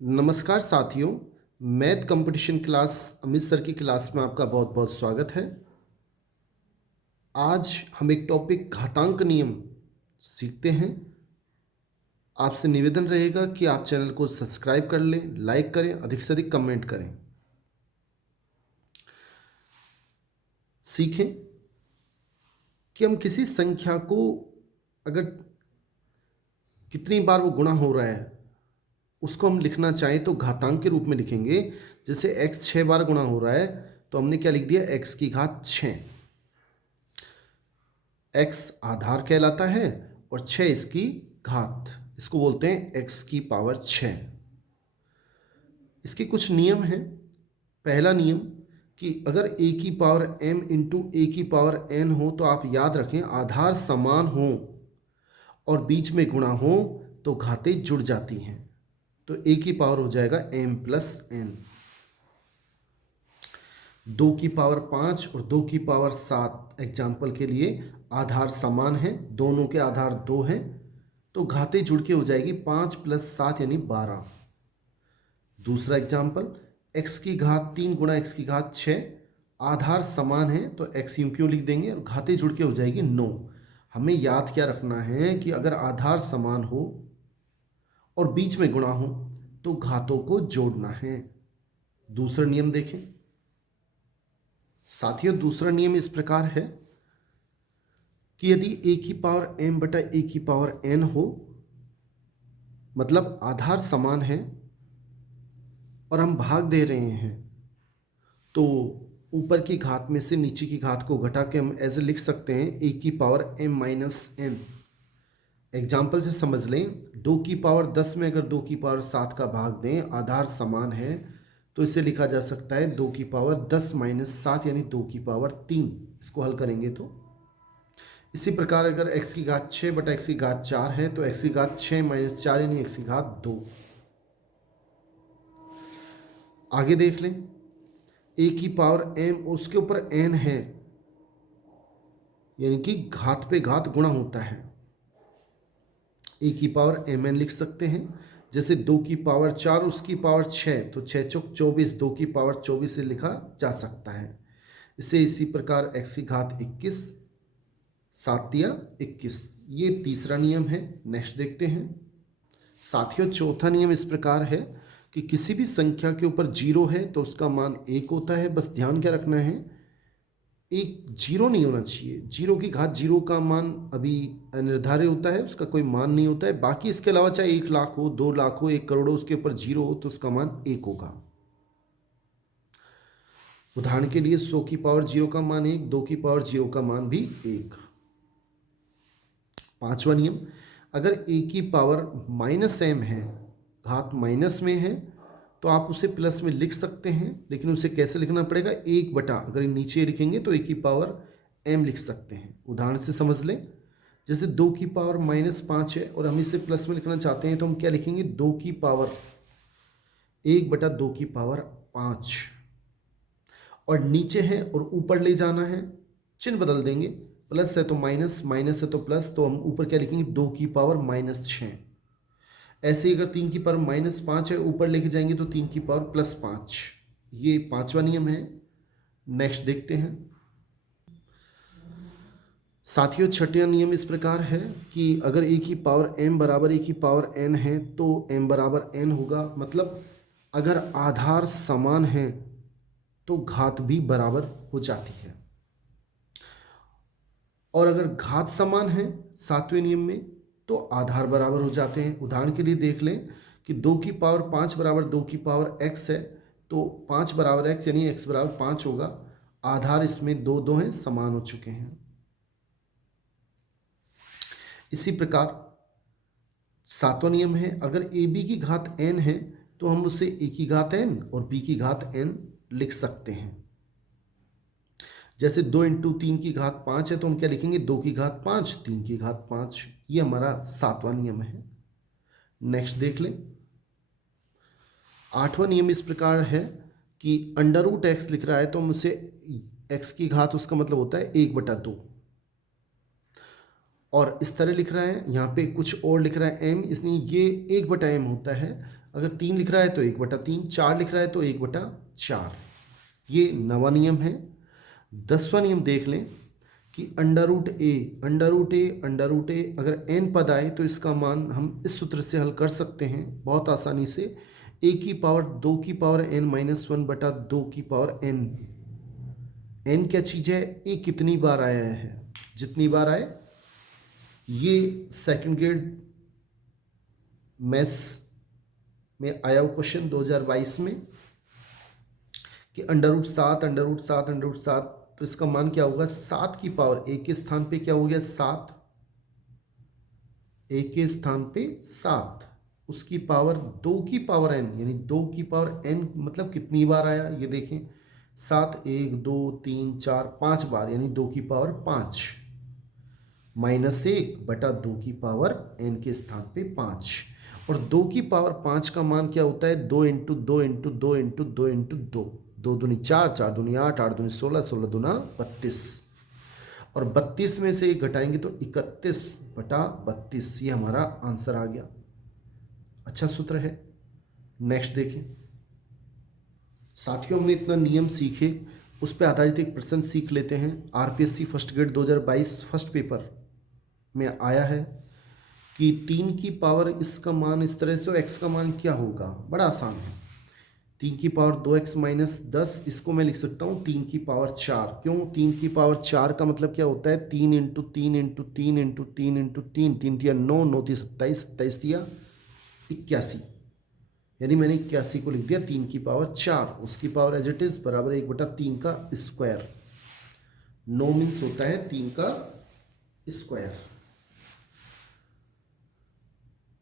नमस्कार साथियों, math competition class Amit sir की क्लास में आपका बहुत बहुत स्वागत है। आज हम एक टॉपिक घातांक नियम सीखते हैं। आपसे निवेदन रहेगा कि आप चैनल को सब्सक्राइब कर लें, लाइक करें, अधिक से अधिक कमेंट करें। सीखें कि हम किसी संख्या को अगर कितनी बार वो गुणा हो रहा है उसको हम लिखना चाहें तो घातांक के रूप में लिखेंगे। जैसे x 6 बार गुणा हो रहा है तो हमने क्या लिख दिया, x की घात 6। x आधार कहलाता है और 6 इसकी घात, इसको बोलते हैं x की पावर 6। इसके कुछ नियम हैं। पहला नियम कि अगर a की पावर m इंटू a की पावर n हो तो आप याद रखें आधार समान हो और बीच में गुणा हो तो घातें जुड़ जाती हैं, तो a की पावर हो जाएगा m प्लस n। 2 की पावर 5 और 2 की पावर 7 एग्जाम्पल के लिए आधार समान है, दोनों के आधार 2 हैं, तो घातें जुड़ के हो जाएगी 5 प्लस 7 यानी 12। दूसरा एग्जाम्पल, x की घात 3 गुणा x की घात 6, आधार समान है तो x यूं क्यों लिख देंगे और घातें जुड़ के हो जाएगी 9। हमें याद क्या रखना है कि अगर आधार समान हो और बीच में गुणा हो तो घातों को जोड़ना है। दूसरा नियम देखें साथियों। दूसरा नियम इस प्रकार है कि यदि a की पावर m बटा a की पावर n हो, मतलब आधार समान है और हम भाग दे रहे हैं, तो ऊपर की घात में से नीचे की घात को घटा के हम ऐसे लिख सकते हैं a की power m minus n। Example से समझ लें, 2 की पावर 10 में अगर 2 की पावर 7 का भाग दें, आधार समान है, तो इसे लिखा जा सकता है 2 की पावर 10 माइनस 7 यानी 2 की पावर 3। इसको हल करेंगे तो इसी प्रकार अगर x की घात 6 बटा x की घात 4 है तो x की घात 6 माइनस 4 यानी x की घात 2। आगे देख लें, a की पावर m और उसके ऊपर n है, यानी कि घात पे घात गुणा होता है, a की पावर mn लिख सकते हैं। जैसे 2 की पावर 4 उसकी पावर 6, तो 6 चौक 24, 2 की पावर 24 से लिखा जा सकता है। इसे इसी प्रकार x की घात 21, 7 या 21, ये तीसरा नियम है। नेक्स्ट देखते हैं साथियों। चौथा नियम इस प्रकार है कि किसी भी संख्या के ऊपर 0 है तो उसका मान 1 होता है। बस ध्यान क्या रखना है, एक 0 नहीं होना चाहिए। 0 की घात 0 का मान अभी अनिर्धारित होता है, उसका कोई मान नहीं होता है। बाकी इसके अलावा चाहे 1 लाख हो, 2 लाख हो, 1 करोड़ हो, उसके ऊपर 0 हो तो उसका मान 1 होगा। उदाहरण के लिए 100 की पावर 0 का मान 1, 2 की पावर 0 का मान भी 1। पांचवा नियम, अगर a की पावर माइनस m है, घात माइनस में है, तो आप उसे प्लस में लिख सकते हैं, लेकिन उसे कैसे लिखना पड़ेगा, 1 बटा, अगर नीचे लिखेंगे तो a की पावर m लिख सकते हैं। उदाहरण से समझ लें, जैसे 2 की पावर माइनस 5 है और हम इसे प्लस में लिखना चाहते हैं तो हम क्या लिखेंगे, 2 की पावर 1 बटा 2 की पावर 5, और नीचे है और ऊपर ले जाना है, चिन्ह बदल देंगे, प्लस है तो माइनस, माइनस है तो प्लस, तो हम ऊपर क्या लिखेंगे, 2 की पावर माइनस 6। ऐसे ही अगर 3 की पावर माइनस 5 है, ऊपर लेके जाएंगे तो 3 की पावर प्लस 5। ये पांचवा नियम है। नेक्स्ट देखते हैं साथियों। छठा नियम इस प्रकार है कि अगर a की पावर m बराबर a की पावर n है तो m बराबर n होगा। मतलब अगर आधार समान है तो घात भी बराबर हो जाती है, और अगर घात समान है सातवें नियम में तो आधार बराबर हो जाते हैं। उदाहरण के लिए देख लें कि 2 की पावर 5 बराबर 2 की पावर x है, तो 5 बराबर x यानी x बराबर 5 होगा। आधार इसमें 2 2 हैं, समान हो चुके हैं। इसी प्रकार सातवां नियम है, अगर a b की घात n है तो हम उसे a की घात n और b की घात n लिख सकते हैं। जैसे 2 इंटू 3 की घात 5 है तो हम क्या लिखेंगे, 2 की घात 5, 3 की घात 5। ये हमारा सातवां नियम है। नेक्स्ट देख लें। आठवां नियम इस प्रकार है कि अंडर रूट एक्स लिख रहा है तो हम उसे x की घात, उसका मतलब होता है 1 बटा 2, और इस तरह लिख रहा है, यहाँ पे कुछ और लिख रहा है m, इसलिए ये 1 बटा m होता है। अगर 3 लिख रहा है तो 1/3, 4 लिख रहा है तो 1/4। ये नवा नियम है। 10वां नियम देख लें कि अंडर रूट ए अगर n पद आए तो इसका मान हम इस सूत्र से हल कर सकते हैं बहुत आसानी से। a की पावर 2 की पावर n -1 बटा 2 की पावर n। n क्या चीज़ है? a कितनी बार आया है? जितनी बार आए। ये सेकंड ग्रेड मैथ्स में आया हुआ क्वेश्चन 2022 में कि अंडर रूट 7 तो इसका मान क्या होगा? 7 की पावर a के स्थान पे क्या हो गया? 7। a के स्थान पे 7, उसकी पावर 2 की पावर n, यानी 2 की पावर n मतलब कितनी बार आया ये देखें। 7 1 2 3 4 5 बार, यानी 2 की पावर 5 -1 बटा 2 की पावर n के स्थान पे 5। और 2 की पावर 5 का मान क्या होता है? 2 इंटू 2 इंटू 2 इंटू 2 इंटू 2, 2 दूनी 4, 4 दूनी 8, 8 दूनी 16, 16 दूना 32। और 32 में से घटाएंगे तो 31 बटा 32, ये हमारा आंसर आ गया। अच्छा सूत्र है। नेक्स्ट देखें साथियों, हमने इतना नियम सीखे, उस पर आधारित एक प्रश्न सीख लेते हैं। RPSC first grade 2022 first paper में आया है कि 3 की पावर इसका मान इस तरह से, तो x का मान क्या होगा? बड़ा आसान है। 3 की पावर 2x - 10, इसको मैं लिख सकता हूँ 3 की पावर 4। क्यों? 3 की पावर 4 का मतलब क्या होता है? 3 इंटू 3 इंटू 3 इंटू 3 इंटू 3, 3 तिया 9, 9 तिया 27, 27 तिया 81, यानी मैंने 81 को लिख दिया 3 की पावर 4। उसकी पावर एज इट इज बराबर 1/3 का स्क्वायर। 9 मीन्स होता है 3 का स्क्वायर,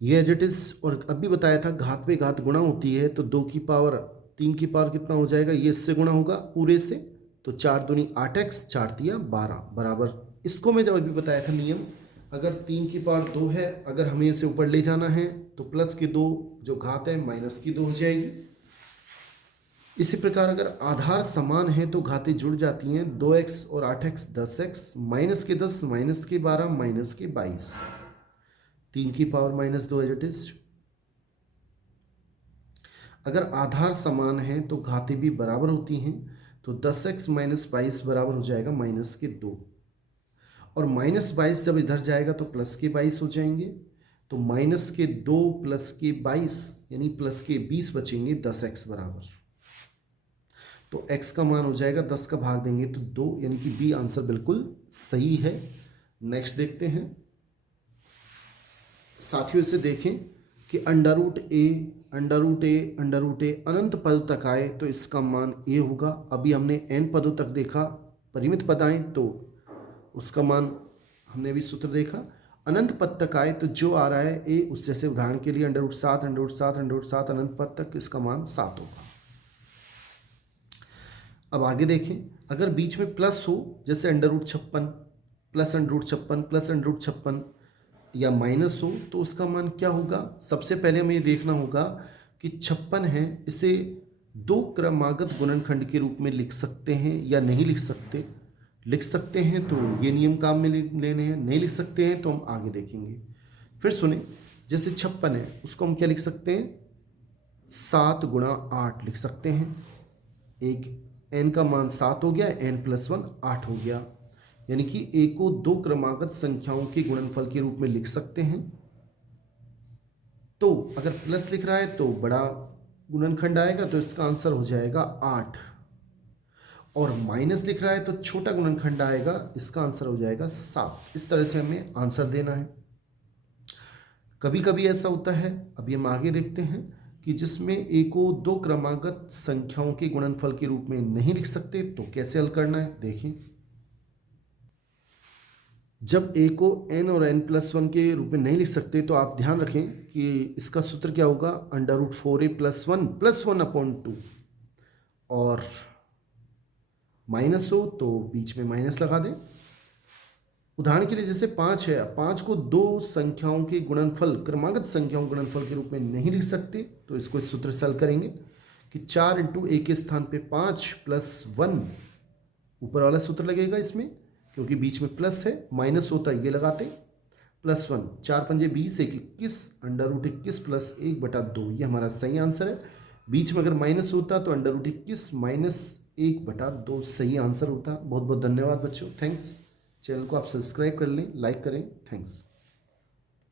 ये एज इट इज। और अभी बताया था घात पे घात गुणा होती है, तो 2 की पावर 3 की पावर कितना हो जाएगा? ये इससे गुणा होगा पूरे से, तो 4 दूनी 8x, 4 तिया 12 बराबर। इसको मैं जब अभी बताया था नियम, अगर 3 की पावर 2 है, अगर हमें इसे ऊपर ले जाना है तो प्लस की 2 जो घात है माइनस की 2 हो जाएगी। इसी प्रकार अगर आधार समान है तो घातें जुड़ जाती हैं। 2x और 8x 10x, माइनस के 10 माइनस के 12 माइनस के 22, 3 की पावर -2 एज इट इज। अगर आधार समान है तो घातें भी बराबर होती हैं, तो 10x - 22 बराबर हो जाएगा -2, और -22 जब इधर जाएगा तो +22 हो जाएंगे, तो -2 +22 यानी +20 बचेंगे 10x बराबर। तो x का मान हो जाएगा 10 का भाग देंगे तो 2, यानी कि बी आंसर बिल्कुल सही है। नेक्स्ट देखते हैं साथियों, इसे देखें कि अंडर रूट ए अनंत पद तक आए तो इसका मान a होगा। अभी हमने n पदों तक देखा, परिमित पद आए तो उसका मान हमने भी सूत्र देखा। अनंत पद तक आए तो जो आ रहा है a, उस जैसे उदाहरण के लिए अंडर रूट 7 अनंत पद तक इसका मान 7 होगा। अब आगे देखें, अगर बीच में प्लस हो, जैसे under root 56 plus under root 56 plus under root 56, या माइनस हो, तो उसका मान क्या होगा? सबसे पहले हमें ये देखना होगा कि 56 है, इसे 2 क्रमागत गुणनखंड के रूप में लिख सकते हैं या नहीं लिख सकते। लिख सकते हैं तो ये नियम काम में लेने हैं, नहीं लिख सकते हैं तो हम आगे देखेंगे। फिर सुने, जैसे 56 है उसको हम क्या लिख सकते हैं? 7 × 8 लिख सकते हैं। एक n का मान 7 हो गया, n + 1 8 हो गया, यानी कि a को 2 क्रमागत संख्याओं के गुणनफल के रूप में लिख सकते हैं। तो अगर प्लस लिख रहा है तो बड़ा गुणनखंड आएगा, तो इसका आंसर हो जाएगा 8, और माइनस लिख रहा है तो छोटा गुणनखंड आएगा, इसका आंसर हो जाएगा 7। इस तरह से हमें आंसर देना है। कभी कभी ऐसा होता है, अभी हम आगे देखते हैं, कि जिसमें a को 2 क्रमागत संख्याओं के गुणनफल के रूप में नहीं लिख सकते, तो कैसे हल करना है देखें। जब a को n और n+1 के रूप में नहीं लिख सकते, तो आप ध्यान रखें कि इसका सूत्र क्या होगा? अंडर रूट 4a + 1 + 1/2, और माइनस हो तो बीच में माइनस लगा दें। उदाहरण के लिए जैसे 5 है, 5 को 2 संख्याओं के गुणनफल, क्रमागत संख्याओं के गुणनफल के रूप में नहीं लिख सकते, तो इसको इस सूत्र से हल करेंगे कि 4 × a के स्थान पे 5 + 1, ऊपर वाला सूत्र लगेगा इसमें, क्योंकि बीच में प्लस है, माइनस होता है ये लगाते, +1, 4×5 = 20, 1 21, √21 प्लस 1/2, ये हमारा सही आंसर है। बीच में अगर माइनस होता तो √21 माइनस 1/2 सही आंसर होता। बहुत बहुत धन्यवाद बच्चों, थैंक्स। चैनल को आप सब्सक्राइब कर लें, लाइक करें, थैंक्स।